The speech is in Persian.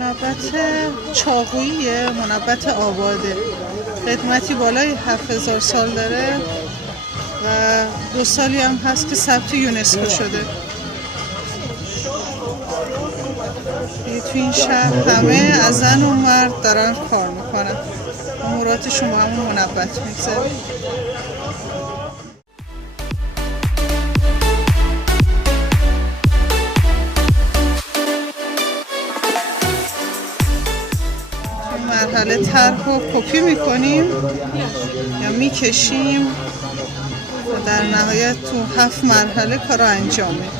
منبت چاقوییه، منبت آباده، قدمتی بالای 7000 سال داره و 2 سالی هم هست که ثبت یونسکو شده. تو این شهر همه از زن و مرد دارن کار میکنن، اموراتشون با همون منبت میگذره. مرحله طرح و کپی میکنیم یا میکشیم و در نهایت تو 7 مرحله کار رو انجام میدیم.